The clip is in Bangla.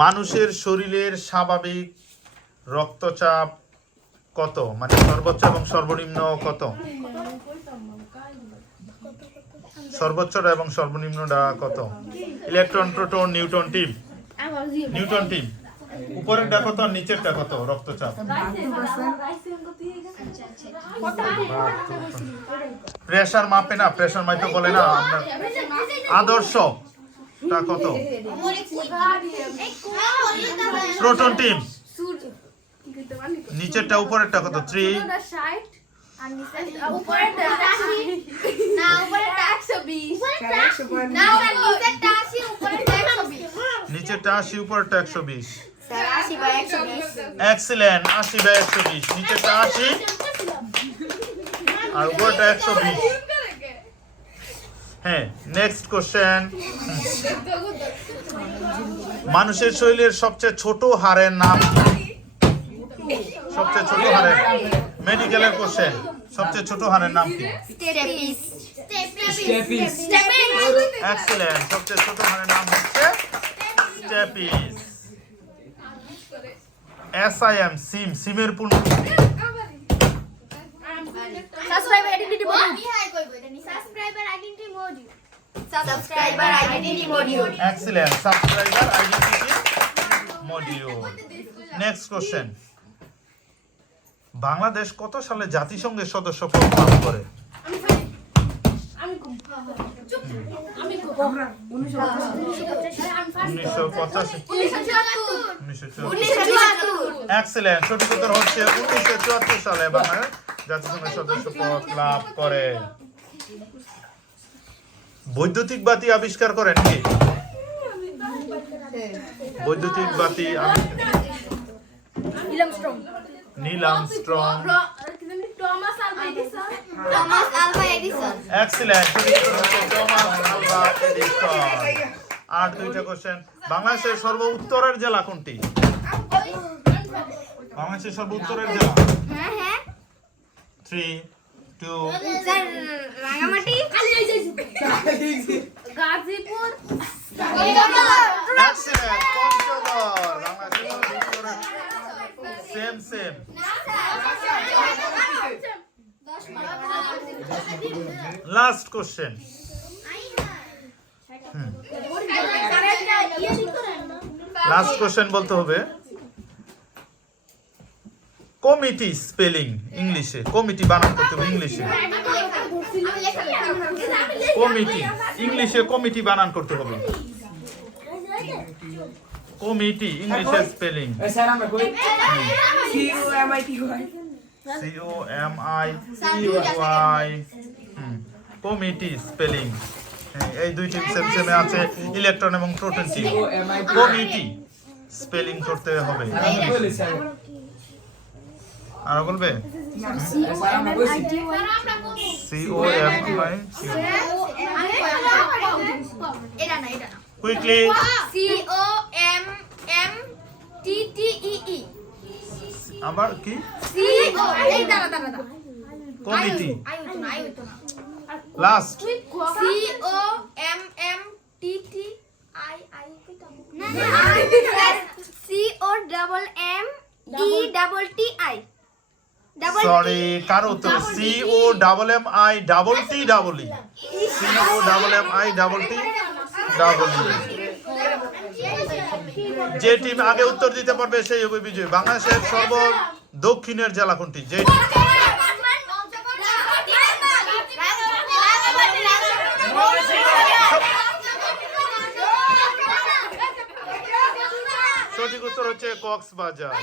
মানুষের শরীরের স্বাভাবিক রক্তচাপ কত, মানে সর্বোচ্চ এবং সর্বনিম্ন কত? সর্বোচ্চ এবং সর্বনিম্নটা কত? Electron, proton, Newton, team. Newton team. উপরেরটা কত আর নিচেরটা কত রক্তচাপ? প্রেসার মাপে না, প্রেসার মাপে বলে না আপনার আদর্শটা কত? Proton team. নিচেরটা উপরেরটা কত? 3। নিচেরটা 80, উপরেরটা 120। এক্সিলেন্ট, 80/120। নিচেরটা 80 আর উপরেরটা 120। হ্যাঁ, নেক্সট কোশ্চেন। মানুষের শরীরের সবচেয়ে ছোট হাড়ের নাম কি? সবচেয়ে ছোট হাড়ের, মেডিকেলের কোশ্চেন। সবচেয়ে ছোট হাড়ের নাম কি? এক্সিলেন্ট, সবচেয়ে ছোট হাড়ের নাম হচ্ছে স্টেপিস। SIM, সিম, সিমের পূর্ণরূপ। Subscriber identity module. Excellent, subscriber identity module. Next question. Bangladesh কত সালে জাতিসংঘের সদস্য পদ লাভ করে? 1985। এক্সিলেন্ট, সঠিক উত্তর হচ্ছে 1974 সালে বাংলাদেশ জাতিসংঘের সদস্য পদ লাভ করে। বৈদ্যুতিক বাতি আবিষ্কার করেন কে? বৈদ্যুতিক বাতি নীল আর্মস্ট্রং। এক্সিলেন্ট, সঠিক উত্তর হচ্ছে টমাস আলভা এডিসন। আর দুইটা কোশ্চেন। বাংলাদেশের সর্ব উত্তরের জেলা কোনটি? বাংলাদেশের সর্ব উত্তরের জেলা? 3, 2। রাঙামাটি, গাজীপুর, এক্সিলেন্ট, পঞ্চগড়। বাংলাদেশের সর্ব উত্তরের same. Last question. Last question বলতে হবে কমিটি স্পেলিং ইংলিশে। কমিটি বানান করতে হবে ইংলিশে। কমিটি ইংলিশে, কমিটি বানান করতে হবে। কমিটি ইংলিশে স্পেলিং COMITY। Committee spelling. এই দুই টিম সেমে আছে, ইলেকট্রন এবং প্রোটন টিম। কমিটি স্পেলিং করতে হবে। আর বলবে কুইকলি। COMMTTEE। আবার কি? কমিটি। Last COMMETTI। সরি, কার উত্তর? COMMITTEE। যে টিম আগে উত্তর দিতে পারবে সেই হবে বিজয়ী। বাংলাদেশের সর্ব দক্ষিণের জেলা কোনটি? যে সঠিক উত্তর হচ্ছে কক্সবাজার।